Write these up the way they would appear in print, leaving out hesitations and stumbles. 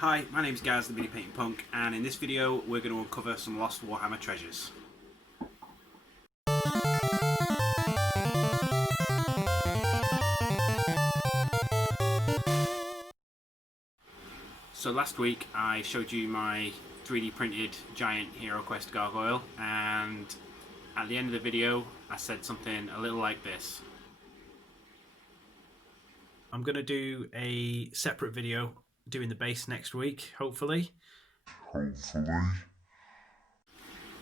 Hi, my name's Gaz, the Mini Painting Punk, and in this video we're going to uncover some lost Warhammer treasures. So last week I showed you my 3D printed giant Hero Quest gargoyle, and at the end of the video I said something a little like this. I'm going to do a separate video doing the base next week, hopefully.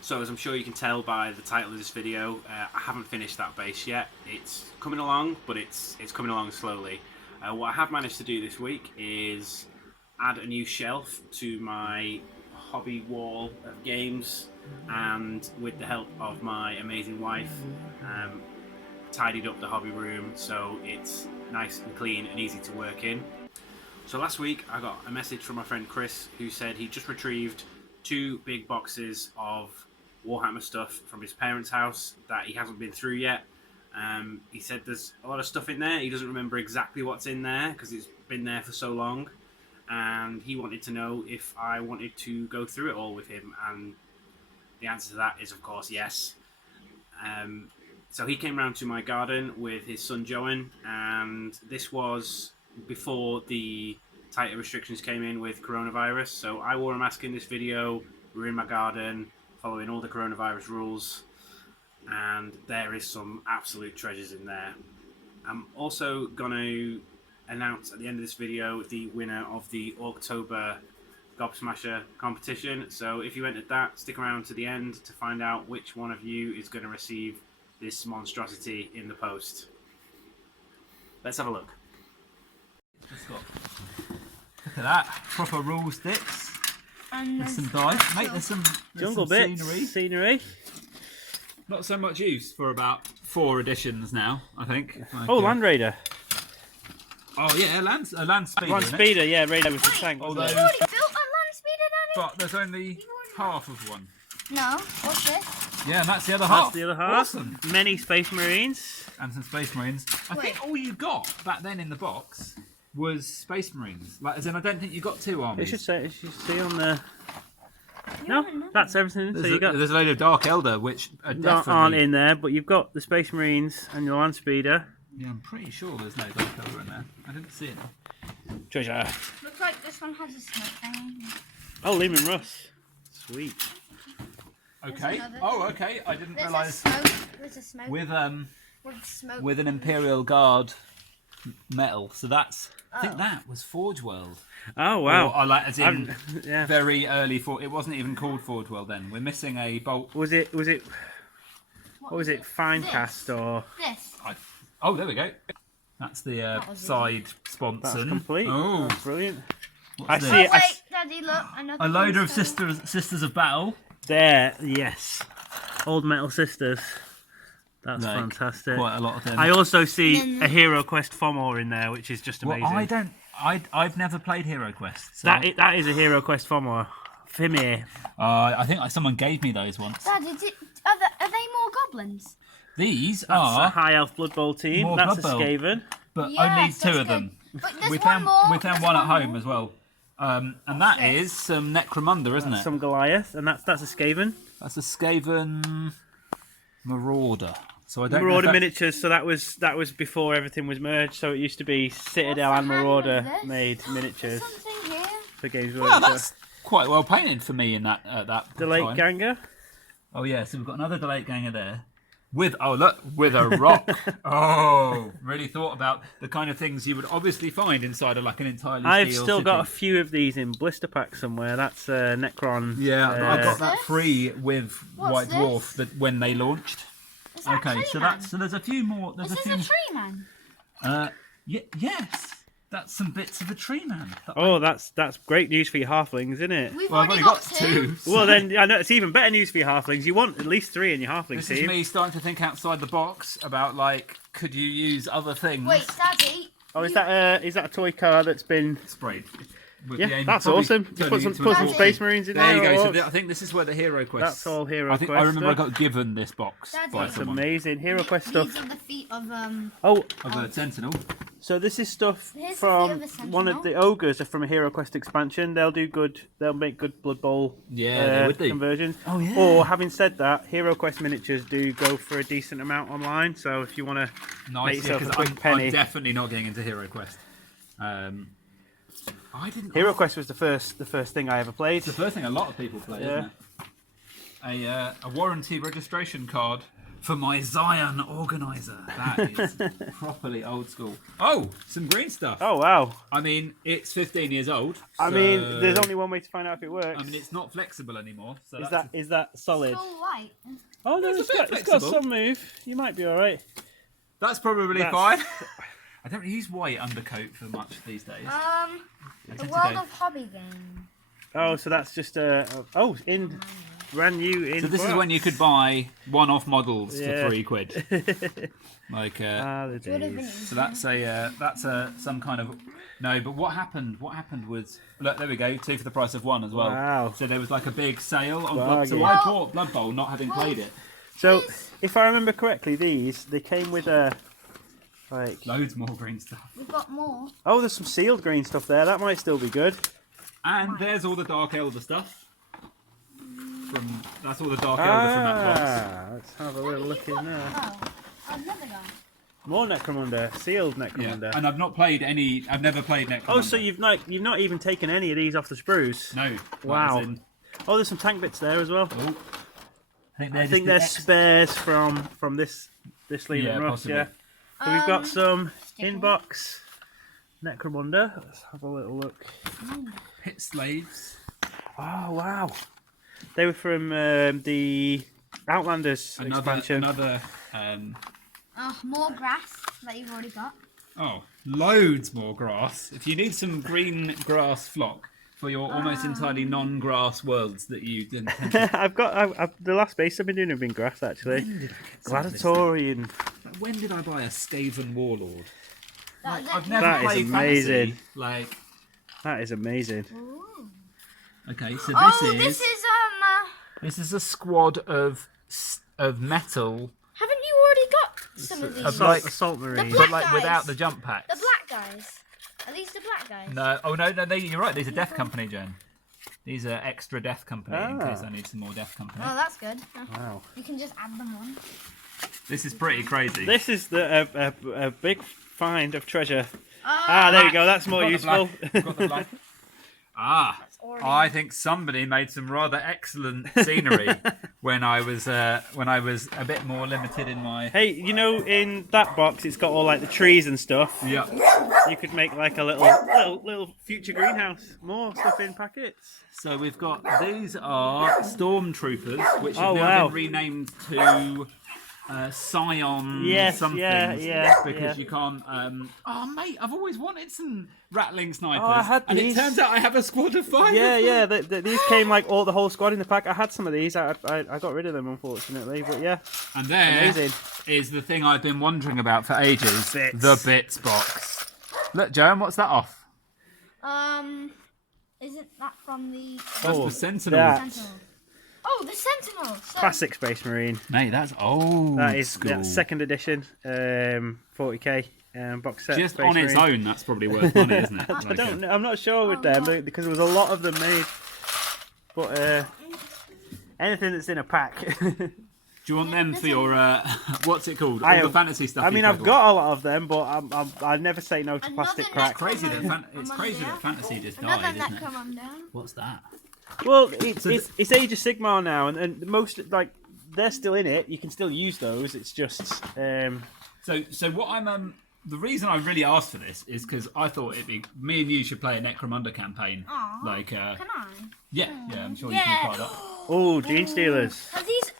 So as I'm sure you can tell by the title of this video, I haven't finished that base yet. It's coming along, but it's coming along slowly. What I have managed to do this week is add a new shelf to my hobby wall of games, and with the help of my amazing wife, tidied up the hobby room so it's nice and clean and easy to work in. So last week I got a message from my friend Chris, who said he just retrieved 2 big boxes of Warhammer stuff from his parents' house that he hasn't been through yet. He said there's a lot of stuff in there. He doesn't remember exactly what's in there because it's been there for so long, and he wanted to know if I wanted to go through it all with him, and the answer to that is of course yes. So he came round to my garden with his son Joen, and this was before the tighter restrictions came in with coronavirus. So I wore a mask in this video. We're in my garden following all the coronavirus rules, and there is some absolute treasures in there. I'm also going to announce at the end of this video the winner of the Orktober Gobsmasha competition. So if you entered that, stick around to the end to find out which one of you is going to receive this monstrosity in the post. Let's have a look. Look at that, proper rule sticks. And there's some dice. Mate, there's some Jungle some bits, scenery. Not so much use for about 4 editions now, I think. Oh, Land Raider. Oh yeah, a land speeder. Land speeder, yeah, Raider with the tank. Although, You've already built a land speeder, Danny? but there's only half of one. No, what's this? Yeah, and that's the other half. That's the other half. Awesome. Many Space Marines. And some Space Marines. I think all you got back then in the box was Space Marines. Like, as in, I don't think you got 2 armies. It should see on the... No, that's everything. There's, so you got there's a load of Dark Elder, which are definitely... aren't in there, but you've got the Space Marines and your Land Speeder. Yeah, I'm pretty sure there's no Dark Elder in there. I didn't see it. Treasure. Looks like this one has a smoke thing. Oh, Lehman Russ. Sweet. Okay. Oh, okay. I didn't realise. There's a smoke. With smoke. with an Imperial Guard medal. So that's. I think that was Forge World. Oh wow! Or like as in yeah. very early Forge. It wasn't even called Forge World then. We're missing a bolt. Was it? What was it? Finecast or? This. Oh, there we go. That's the side sponsor. That's complete. Oh, that's brilliant. What's I this? see it. Wait, Daddy, look. Another A load of one's sisters of battle. There, yes. Old Metal Sisters. That's Like, fantastic. Quite a lot of them. I also see a Hero Quest FOMO in there, which is just amazing. Well, I've never played Hero Quest. So That is a Hero Quest FOMO. Fimir. I think someone gave me those once. Daddy, are they more goblins? These That's a are High Elf Blood Bowl team. More That's a Blood Bowl. Skaven. but Yes, only that's 2 of good. them. But there's We one found more. we found There's one at one home more. as well. And that this? is some Necromunda, isn't it? Some Goliath, and that's a Skaven. That's a Skaven Marauder. So I don't know Marauder if miniatures. So that was before everything was merged. So it used to be Citadel What's and the hand Marauder of this? made There's miniatures something here. for Games Well, Workshop. that's quite well painted for me in that Delate time. Ganger. Oh yeah, so we've got another Delate Ganger there. With with a rock. Oh, really thought about the kind of things you would obviously find inside of like an entirely I've steel still got a city. few of these in blister pack somewhere. That's Necron. Yeah, I got that this? free with What's White Dwarf this? that when they launched. Is that Okay, tree so man? there's a few more. There's This a few. is a tree man. Yes, that's some bits of a tree man. Oh, that's great news for your halflings, isn't it? We've Well, I've already only got got 2. so- Well, then I know it's even better news for your halflings. You want at least 3 in your halfling This team. is me starting to think outside the box about like, could you use other things? Wait, Daddy. Oh, is that a toy car that's been? sprayed. with Yeah, the aim of that's probably awesome. You turning put some, it into put a some board. Space Marines in There you there. go. or So what? I think this is where the Hero Quest. That's all Hero I think Quest I remember I stuff. got given this box Daddy. by That's someone Amazing Hero Quest These stuff. are the feet of Oh, of a Sentinel. so this is stuff Here's the from feet of a one of the ogres are from a Hero Quest expansion. They'll do good. They'll make good Blood Bowl Yeah, they would do. conversions. Oh, yeah. Or having said that, Hero Quest miniatures do go for a decent amount online. So if you want to Nice, make yourself a 'cause quick I'm penny, definitely not getting into Hero Quest. I didn't. Hero Quest was the first thing I ever played. It's the first thing a lot of people play, Yeah. isn't it? A warranty registration card for my Zion organizer. That is properly old school. Oh, some green stuff. Oh wow! I mean, it's 15 years old. I mean, so- there's only one way to find out if it works. I mean, it's not flexible anymore. So is that's that solid? so light. Oh no, It's a it's bit got flexible. some move. You might be all right. that's probably That's- fine. I don't use white undercoat for much these days. I The tend to World go- of Hobby game. Oh, so that's just in brand new in. So this is box. when you could buy one-off models Yeah. for £3. Like, Ah, the Would have been days. so that's a some kind of no. But what happened? What happened was look, there we go, 2 for the price of 1 as well. Wow. So there was like a big sale on Blood. Bargain. So I bought Blood Bowl, not having played it. So if I remember correctly, they came with a like. Loads more green stuff. We've got more. Oh, there's some sealed green stuff there. That might still be good. And there's all the Dark Elder stuff. That's all the Dark Elder from that box. Let's have a little look in there. Oh, another guy. More Necromunda, sealed Yeah. Necromunda. And I've not played any. I've never played Necromunda. Oh, so you've not even taken any of these off the sprues? No. Wow. That was in- Oh, there's some tank bits there as well. oh. I think they're spares from this Leland Yeah, Ross. possibly. Yeah. So we've got some sticker. inbox Necromunda. Let's have a little look. Pit slaves. Oh wow, they were from the Outlanders expansion. Another. Oh, more grass that you've already got. Oh, loads more grass. If you need some green grass flock for your almost entirely non-grass worlds that you didn't. I've the last base I've been doing have been grass actually. Gladiatorian. When did I buy a Skaven Warlord? That, I've never That is played amazing. fantasy. Like, That is amazing. Ooh. okay, so Oh, this is this is a squad of metal, Haven't you already got some of these? Of like- Assault Marine. black- but like guys. without the jump packs. The black guys. Are these the black guys? No, oh no, you're right. These are Death Company, Joan. These are extra Death Company in case I need some more Death Company. Oh, that's good. Wow. You can just add them on. This is pretty crazy. This is a big find of treasure. There you go. That's more Got the useful. black. Got the black. Ah, orange. I think somebody made some rather excellent scenery when I was a bit more limited in my. Hey, you know, in that box, it's got all like the trees and stuff. Yeah. You could make like a little future greenhouse. More stuff in packets. So we've got these are stormtroopers, which have Oh, now wow. been renamed to Scion Yes, something. yeah, Because yeah. you can't. Oh mate, I've always wanted some rattling snipers. Oh, I had and these. it turns out I have a squad of 5. Yeah. These came like the whole squad in the pack. I had some of these. I got rid of them unfortunately, but yeah, And there amazing. is the thing I've been wondering about for ages: Bits. the bits box. Look, Joan, what's that off? Isn't that from the That's Oh, the Sentinel. that. Sentinel? Oh, the Sentinel. So, Classic Space Marine. Mate, that's old That is school. second edition, 40k box set. Just Space on its Marine. own, that's probably worth money, isn't it? I don't know. I'm not sure with them because there was a lot of them made. But anything that's in a pack. Do you want them for your what's it called? All I the have- fantasy stuff. I mean, you've I've got a lot of them, but I'd never say no to Another plastic neck- crack. Crazy that Come on, it's come on, crazy yeah. that fantasy just another died, isn't neck it? come on down. What's that? Well, it's Age of Sigmar now, and most like they're still in it. You can still use those. It's just So what I'm the reason I really asked for this is because I thought it'd be me and you should play a Necromunda campaign. Aw, Like Can I? yeah, I'm sure you Yeah. can find up. oh, Gene Stealers. Are these?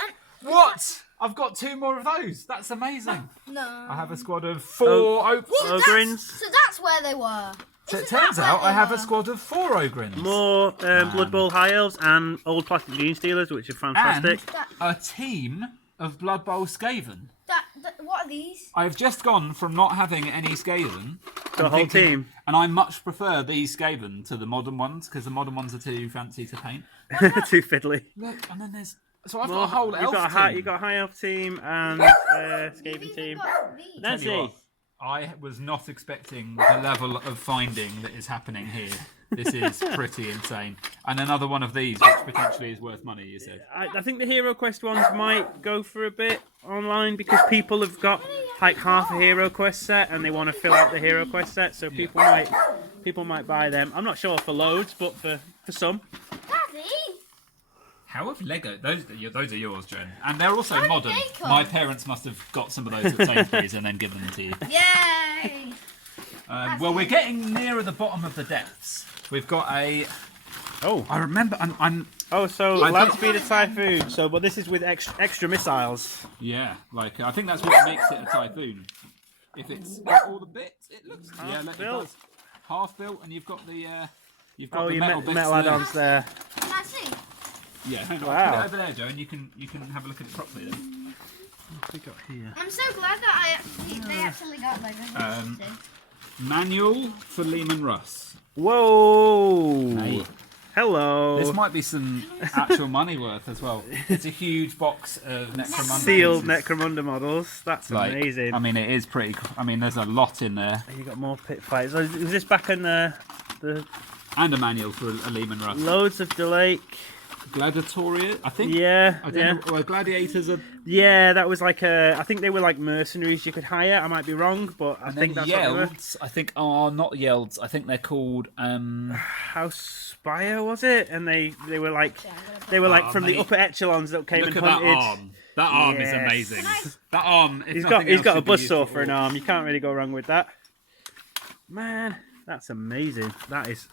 What? I've got 2 more of those. That's amazing. No. I have a squad of 4 Ogrins. So that's where they were. So it Isn't that turns where out they I have a were? squad of 4 Ogrins. More Blood Bowl High Elves and old plastic Gene Stealers, which are fantastic. And a team of Blood Bowl Skaven. What are these? I've just gone from not having any Skaven The whole team. and I much prefer these Skaven to the modern ones because the modern ones are too fancy to paint. Too fiddly. Look, and then there's so I've got a whole elf You've got team. you've got a high elf team and Skaven team. Tell you Nancy. what, I was not expecting the level of finding that is happening here. This is pretty insane. And another one of these, which potentially is worth money, you said. I think the Hero Quest ones might go for a bit online because people have got like half a Hero Quest set and they want to fill out the Hero Quest set, so people might buy them. I'm not sure for loads, but for some. Daddy. How have Lego? Those are yours, Joen, and they're also modern. they come? My parents must have got some of those at Sainsbury's and then given them to you. Yay! Well, we're getting nearer the bottom of the depths. We've got a. Oh. I remember. I'm. Oh, so I land thought- speed of Typhoon. So, but this is with extra missiles. Yeah, like I think that's what makes it a typhoon. If it's got all the bits, it looks. Yeah, it built. does. Half built, and you've got the. You've got Oh, the your metal bits metal there. add-ons there. Can I see? Yeah, hang on. Wow. Put it over there, Joe, and you can have a look at it properly then. What we got here? I'm so glad that they actually got Lego. Manual for Lehman Russ. Whoa! Hey. Hello. This might be some actual money worth as well. It's a huge box of Necromunda Sealed pieces. Necromunda models. That's Like, amazing. I mean, it is pretty. I mean, there's a lot in there, You got more pit fights. Is this back in the and a manual for a Lehman Russ. loads of delay? Gladiatoria, I think. Yeah, I don't yeah. know. Well, gladiators are. Yeah, that was like I think they were like mercenaries you could hire. I might be wrong, but I And think then that's what they were. Yelds, I think, are not Yelds. I think they're called. House Spire was it? And they were like Oh, from mate. the upper echelons that came Look and at hunted. that arm. That arm is Yes. amazing. That arm. if He's nothing got else, a should be used buzzsaw for an all- arm. You can't really go wrong with that. Man, that's amazing. That is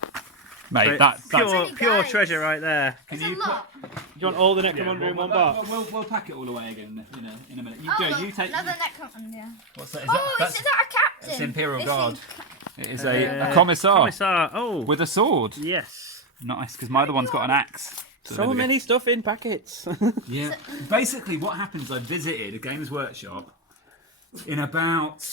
Mate, that's pure Guys. treasure right there. Can It's you a lot. Do you want all the Yeah, Necromunda in one we'll, box? we'll pack it all away again in a minute. Oh, Joe, look, you take. another Necromunda. What's that? Is Oh, that's is that a captain? it's Imperial It's Guard. It is a commissar Commissar. Oh, with a sword. yes. Nice, because my other one's got an axe. there So we go. many stuff in packets. Yeah. Basically, what happens? I visited a Games Workshop in about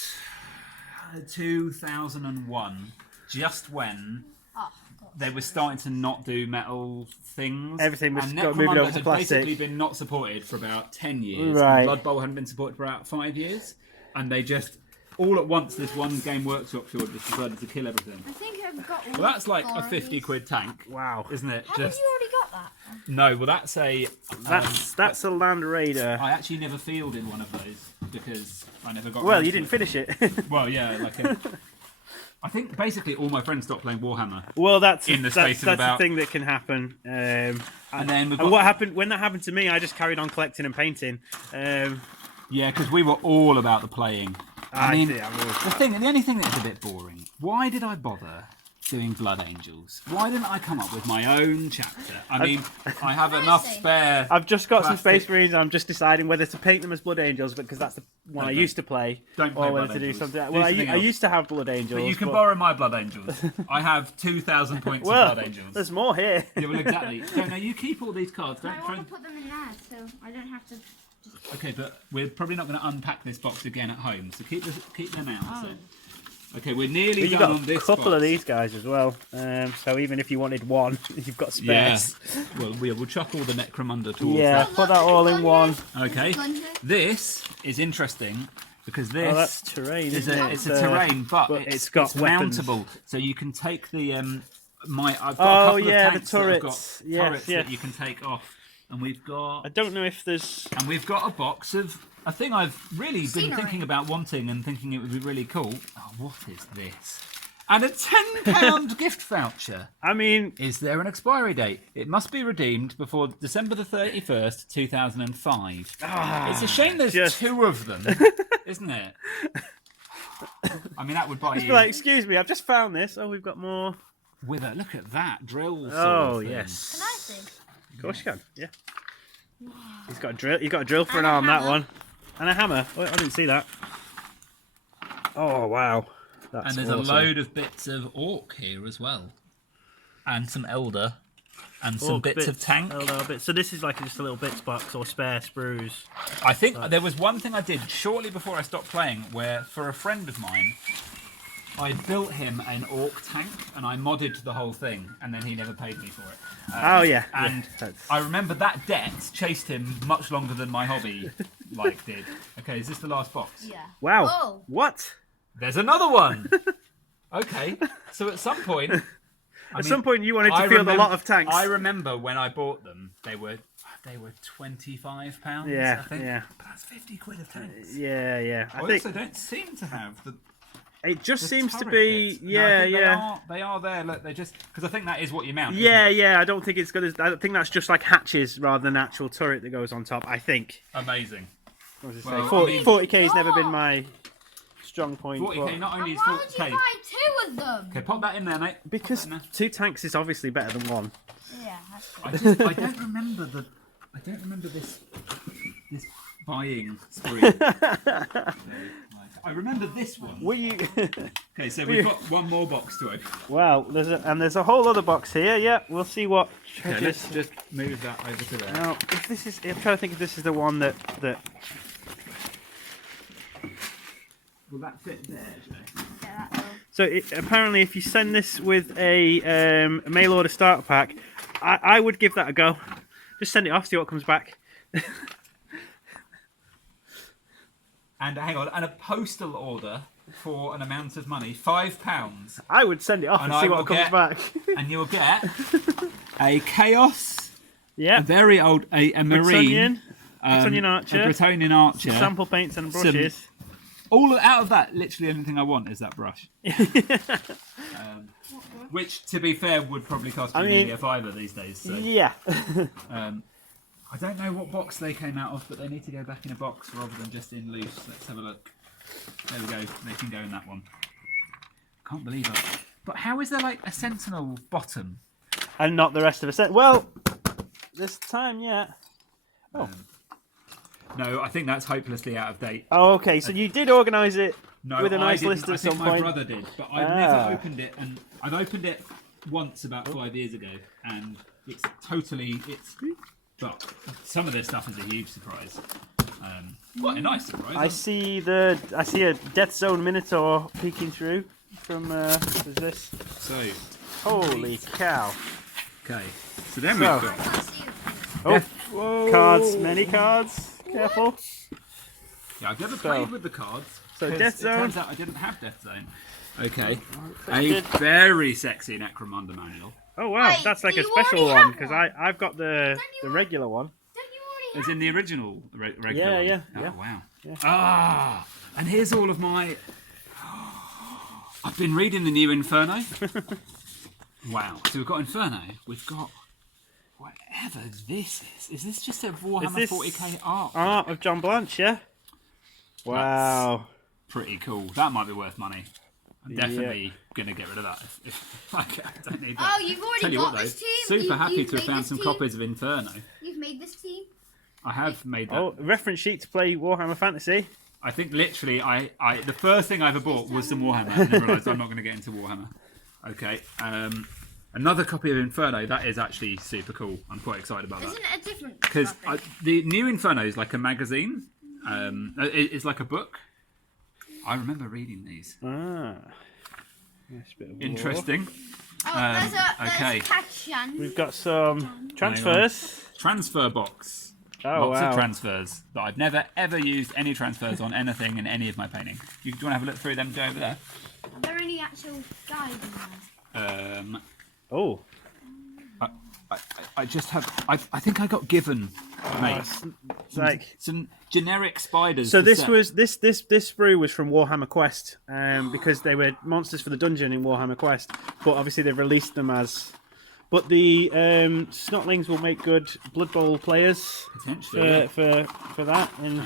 2001, just when Oh, God. they were starting to not do metal things. Everything was and got moved Necromunda over to had plastic. basically been not supported for about 10 years. Right. And Blood Bowl hadn't been supported for about 5 years. And they just, all at once, this one Game Workshop shop just decided to kill everything. I think I've got one. Well, that's like more a of 50 these. quid tank, Wow. isn't it? Haven't you already got that? No, well, that's a. That's a Land Raider. I actually never fielded one of those because I never got. Well, round you to didn't it. finish it. Well, yeah, like I think basically all my friends stopped playing Warhammer. Well, that's In the space of that's about- the thing that can happen. And then we've And got, what happened when that happened to me? I just carried on collecting and painting. yeah, because we were all about the playing. I mean, see, I'm always- the only thing that's a bit boring. Why did I bother doing Blood Angels? Why didn't I come up with my own chapter? I mean, I have enough spare. I've just got some Plastic. Space Marines. I'm just deciding whether to paint them as Blood Angels because that's the one I Don't. used to play, Don't play or whether Blood to do Angels. something. Do Well, something I else. used to have Blood Angels. But you can borrow my Blood Angels. I have 2,000 points Well, of Blood Angels. there's more here. Yeah, well, exactly. So now you keep all these cards. I Don't want try. to put them in there so I don't have to. Okay, but we're probably not going to unpack this box again at home, so keep them out. So. Okay, we're nearly You've done got on a this couple box. of these guys as well. So even if you wanted one, you've got Yeah. spares. Well, we'll chuck all the Necromunda towards Yeah, that. put that all in one. Okay. Gun here. This is interesting because this Oh, that's terrain. is Isn't it? it's a terrain, but, it's got weapons. mountable, so you can take the I've got Oh, a couple yeah, of the tanks that have got turrets. Yes, turrets yes. that you can take off, and we've got I don't know if there's. and we've got a box of a thing I've really been Scenery. thinking about wanting and thinking it would be really cool. Oh, what is this? And a £10 gift voucher. I mean, Is there an expiry date? It must be redeemed before December the 31st, 2005. It's a shame there's just- two of them, isn't it? I mean, that would buy just you be like, excuse me, I've just found this. Oh, we've got more. with a look at that drill. Sort Oh of thing. yes, Can I see? of course you can. Yeah. He's got a drill. He's got a drill for an arm. That hammer. one, and a hammer. Oh, I didn't see that. Oh wow, that's And there's awesome. a load of bits of orc here as well, and some elder. and some bits of tank. A little bit. So this is like just a little bits box or spare sprues. I think there was one thing I did shortly before I stopped playing where, for a friend of mine, I built him an orc tank and I modded the whole thing, and then he never paid me for it. And I remember that debt chased him much longer than my hobby did. Okay, is this the last box? Yeah. Wow. Oh. What? There's another one. Okay, so at some point. At some point, you wanted to field a lot of tanks. I remember when I bought them, they were £25. Yeah, I think. yeah. But that's 50 quid of tanks. Yeah. I also don't seem to have the. It just seems to turret be, bits. yeah. They are there. Look, they're just because I think that is what you mount. Yeah. I don't think it's gonna. I think that's just like hatches rather than actual turret that goes on top. I think. Amazing. What was I Well, say? I mean- 40k has never been my strong point. 40k. Not only is Why would you 40k. buy 2 of them? Okay, pop that in there, mate. Because 2 tanks is obviously better than 1. Yeah, that's true. I don't remember this buying spree. I remember this one. Were you? Okay, so we've got one more box to open. Well, there's a whole other box here. Yeah, we'll see what. Okay, let's just move that over to there. Now, if this is, I'm trying to think if this is the one that. Will that fit there, Jay? Yeah, that will. So apparently, if you send this with a mail order starter pack, I would give that a go. Just send it off, see what comes back. And hang on, and a postal order for an amount of money, £5, I would send it off and And see I what will comes get- back. and you'll get a Chaos, Yeah, a very old, a Marine, Bretonnian Archer, a Bretonnian Archer. sample paints and brushes. All out of that, literally anything I want is that brush. Which, to be fair, would probably cost you nearly a fiver these days. So. Yeah. I don't know what box they came out of, but they need to go back in a box rather than just in loose. Let's have a look. There we go. They can go in that one. Can't believe it. But how is there like a sentinel bottom? And not the rest of us. Well, this time, yeah. Oh. No, I think that's hopelessly out of date. Oh, okay. So you did organise it No, with a nice I didn't. list I at think some my point. brother did, but I've never opened it, and I've opened it once about 5 years ago, and it's totally But some of this stuff is a huge surprise. Quite a nice surprise. I see a Death Zone Minotaur peeking through from what is this? So, Holy cow! okay. So then So- we've got. I can't see them. Oh, Whoa. cards, many cards. Careful. Yeah, I've never played with the cards. So 'cause Death it Zone. turns out I didn't have Death Zone. Okay. I A did. very sexy Necromunda manual. Oh wow, Wait, that's like do a you special already one have because one? I've got the regular one. Don't you already As in the original regular Yeah, one. yeah, Oh, yeah. wow. Yeah. Ah, and here's all of my. I've been reading the new Inferno. Wow. So we've got Inferno. We've got whatever this is. Is this just a Warhammer this 40k art? Art of John Blanche, yeah. Wow. Pretty cool. That might be worth money. I'm definitely gonna get rid of that. If I don't need that. Oh, you've already Tell you got what, though, this team. super happy You've to have made found this some team? copies of Inferno. You've made this team. I have made that. Oh, reference sheet to play Warhammer Fantasy. I think literally, the first thing I ever bought was some Warhammer, and then realised I'm not going to get into Warhammer. Okay, another copy of Inferno. That is actually super cool. I'm quite excited about that Isn't it a different? because graphic? the new Inferno is like a magazine. It's like a book. I remember reading these. Ah. Nice bit of war. Interesting. Oh, there's okay. a Kakshan. We've got some transfers. Transfer box. Oh Lots wow. of transfers that I've never ever used any transfers on anything in any of my painting. Do you want to have a look through them? Go over there. Are there any actual guys in there? Oh. I just have. I think I got given, mate, It's like some generic spiders. so. to This set. was this sprue was from Warhammer Quest, because they were monsters for the dungeon in Warhammer Quest. But obviously they've released them as. But the Snotlings will make good Blood Bowl players potentially. for that. And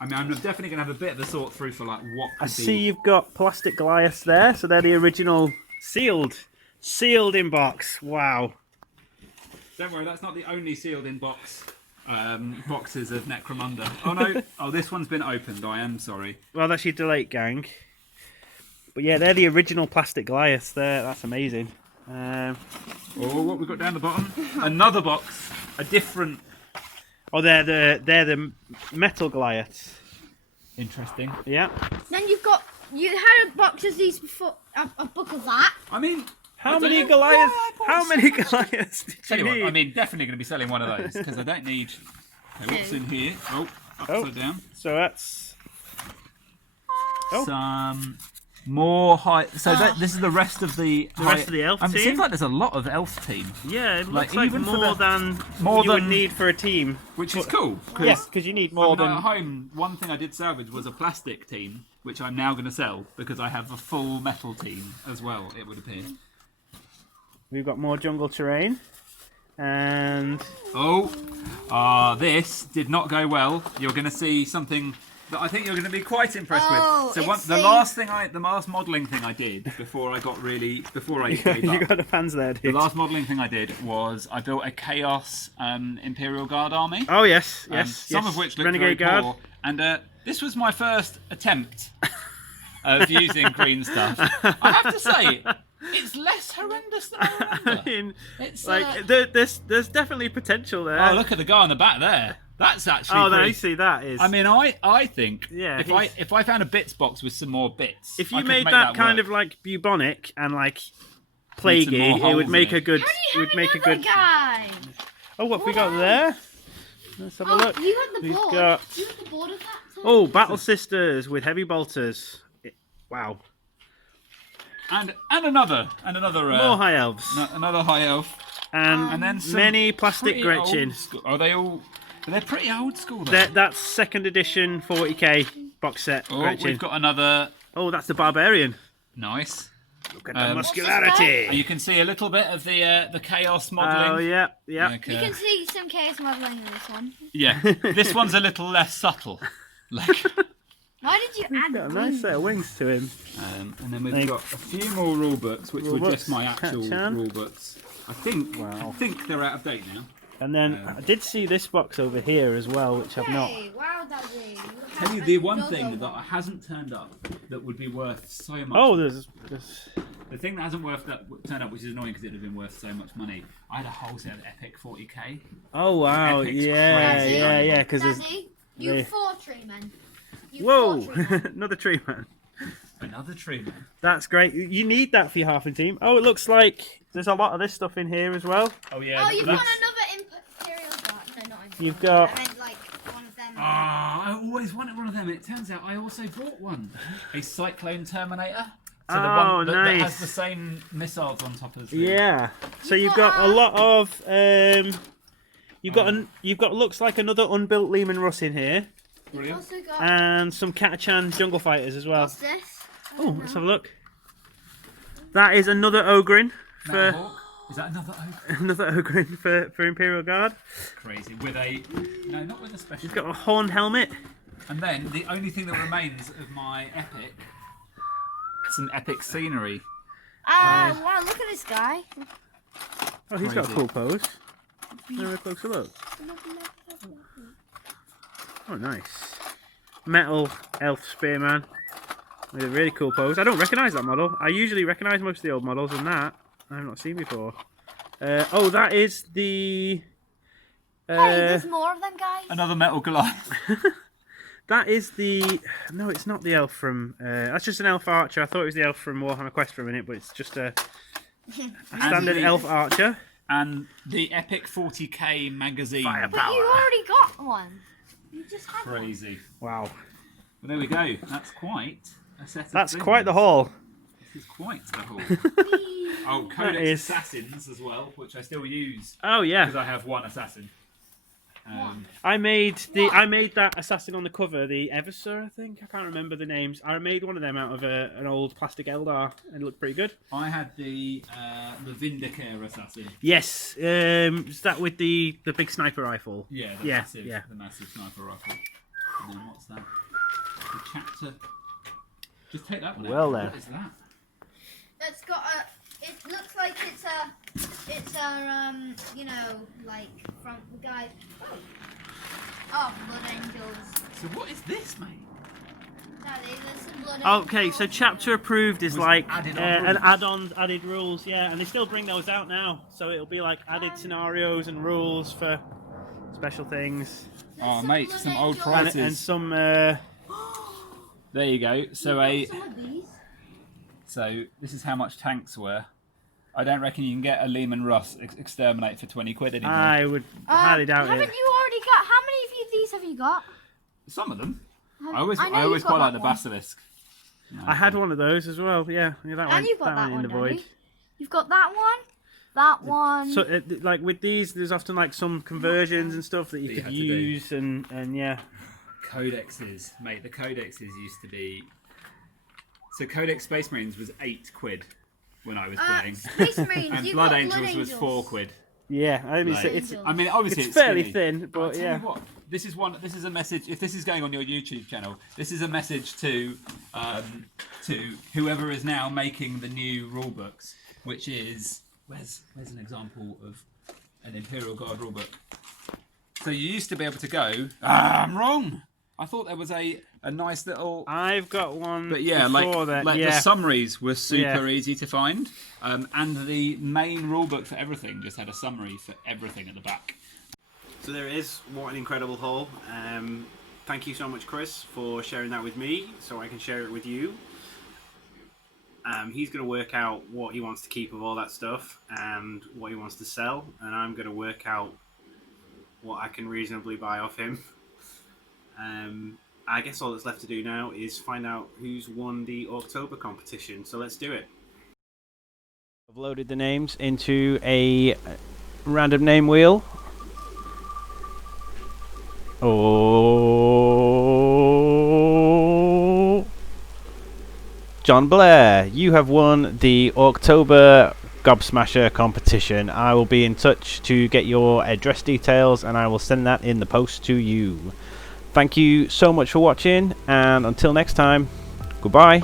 I mean, I'm definitely going to have a bit of a sort through for like what could I be. see you've got plastic Goliaths there, so they're the original sealed in box. Wow. Don't worry, that's not the only sealed in box boxes of Necromunda. Oh no! Oh, this one's been opened. I am sorry. Well, that's your Delete gang. But yeah, they're the original plastic Goliaths. There, that's amazing. Oh, what we got down the bottom? Another box. A different. Oh, they're the metal Goliaths. Interesting. Yeah. Then you had a box of these before, a book of that. I mean, How many Goliaths? How many Goliaths did tell you you what, need? I mean, definitely going to be selling one of those because I don't need. Okay, what's in here? Oh, upside down. So that's. Oh. Some more high. So this is the rest of the. Rest of the elf It team? seems like there's a lot of elf team, Yeah, it Like, looks like even for more the- than more you would than- need for a team. which is cool. Yes, because you need More more than than. at home, one thing I did salvage was a plastic team, which I'm now going to sell because I have a full metal team as well. It would appear. We've got more jungle terrain, and This did not go well. You're going to see something that I think you're going to be quite impressed Oh, with. So it's the last modelling thing I did before I gave you up. got the fans there, The dude. last modelling thing I did was I built a Chaos Imperial Guard army. Oh yes, yes. Some yes. of which looked Renegade very Guard. poor. And this was my first attempt of using green stuff. I have to say, it's less horrendous than I remember. I mean, It's like there's definitely potential there. oh, look at the guy on the back there. That's actually. Oh, no, pretty... you see that is. I mean, I think Yeah, if I found a bits box with some more bits, if I you could made make that kind work. of like bubonic and like some plaguey, more it holes would in make it. a good. How It do you would make a have another good. guy? Oh, what have we got there? Let's have a look. You had the We've board. got- You had the board of that. Too. Oh, Battle Sisters with heavy bolters. Wow. and another More high elves. another high elf, And and then some many plastic pretty Gretchen. old school- Are they all? They're pretty old school. Though. That's second edition 40k box set Oh, Gretchen. we've got another Oh, that's the barbarian. nice. Look at the What's muscularity. You can see a little bit of the chaos modelling. Oh yeah, yeah. Like, You can see some chaos modelling in this one. yeah, this one's a little less subtle. Like, Why did you add Got a green? nice set of wings to him. and then we've Like- got a few more rule books, which Rule were just books, my actual Cat-chan. rule books. I think they're out of date now. And then I did see this box over here as well, which I've not. Hey, wow, Daddy. Tell you the one thing that hasn't turned up that would be worth so much. Oh, there's The thing that hasn't turned up, which is annoying because it would have been worth so much money. I had a whole set of Epic 40k. Oh wow, Epic's yeah, crazy. yeah, because there's. Daddy, you Yeah. 4 tree men. You Whoa, 4 tree men. another tree man. Another tree man. That's great. You need that for your halfling team. Oh, it looks like there's a lot of this stuff in here as well. Oh yeah. Oh, you've got that's- another Imperial Guard. No, not Imperial. You've got- I meant like one of them. I always wanted one of them. It turns out I also bought one. A Cyclone Terminator. So the Oh, one that has nice. the same missiles on top as the... Yeah. So You've you've got, got a lot of. You've got looks like another unbuilt Lehman Russ in here, You've Brilliant. also got. and some Catachan jungle fighters as well. What's this? I Oh, don't let's know. have a look. That is another Ogrin for Hawk. Is that another oak? another Ogrin for Imperial Guard. Crazy. With a... No, not with a special. He's got a horned helmet. And then the only thing that remains of my epic... Some epic scenery. Ah, wow, look at this guy. Oh, he's got a Crazy. cool pose. Have a closer look. Oh, nice. Metal elf spearman with a really cool pose. I don't recognise that model. I usually recognise most of the old models, and that I have not seen before. Oh, that is the. Hey, there's more of them guys. Another metal Goliath. That is the. No, it's not the elf from. That's just an elf archer. I thought it was the elf from Warhammer Quest for a minute, but it's just a standard the- elf archer. And the epic 40k magazine. Fire But you already got one. You just had one. Crazy. Wow, Well, there we go. That's quite a set of that's things. quite the haul. This is quite the haul. Oh, Codex is- Assassins as well, which I still use Oh yeah. because I have one assassin. I made that assassin on the cover, the Eversur, I think. I can't remember the names. I made one of them out of an old plastic Eldar, and it looked pretty good. I had the Vindicare assassin. Yes, is that with the big sniper rifle? Yeah, Yeah, the massive sniper rifle. And then what's that? The chapter. Just take that one Well out. then. What is that? It's got a. It looks like it's a you know, like from the guy. Oh, Blood Angels. So what is this, mate? Daddy, there's some blood in Okay, so chapter approved is Was like added on an rules. add-on, added rules, yeah, and they still bring those out now. So it'll be like added scenarios and rules for special things, Oh, mate, some old and prices. some. There you go. So Some of these. so this is how much tanks were. I don't reckon you can get a Lehman Russ exterminate for 20 quid anymore. I would highly doubt Haven't it. you already got? How many of these have you got? Some of them. Have- I always know you've got quite like that the one. basilisk. No, I had one of those as well. Yeah, that And one. you've got That that one in one, the void. Daddy. You've got that one. That one. So, like with these, there's often like some conversions and stuff that you That you could had to do. use, and yeah. Codexes, mate. The codexes used to be. So Codex Space Marines was 8 quid when I was playing, Space Marines. and You've Blood got Angels was 4 quid. Yeah, I mean, Like- it's I mean, obviously it's it's fairly skinny. thin, I'll but tell yeah. you what, this is a message. If this is going on your YouTube channel, this is a message to whoever is now making the new rule books, which is where's an example of an Imperial Guard rulebook. So you used to be able to go, I'm wrong. I thought there was a nice little. I've got one. But yeah, before that. like yeah. the summaries were super Yeah. easy to find, and the main rulebook for everything just had a summary for everything at the back. So there it is. What an incredible haul. Thank you so much, Chris, for sharing that with me so I can share it with you. He's going to work out what he wants to keep of all that stuff and what he wants to sell, and I'm going to work out what I can reasonably buy off him. I guess all that's left to do now is find out who's won the Orktober competition, so let's do it. I've loaded the names into a random name wheel. Oh, John Blair, you have won the Orktober Gobsmasha competition. I will be in touch to get your address details, and I will send that in the post to you. Thank you so much for watching, and until next time, goodbye.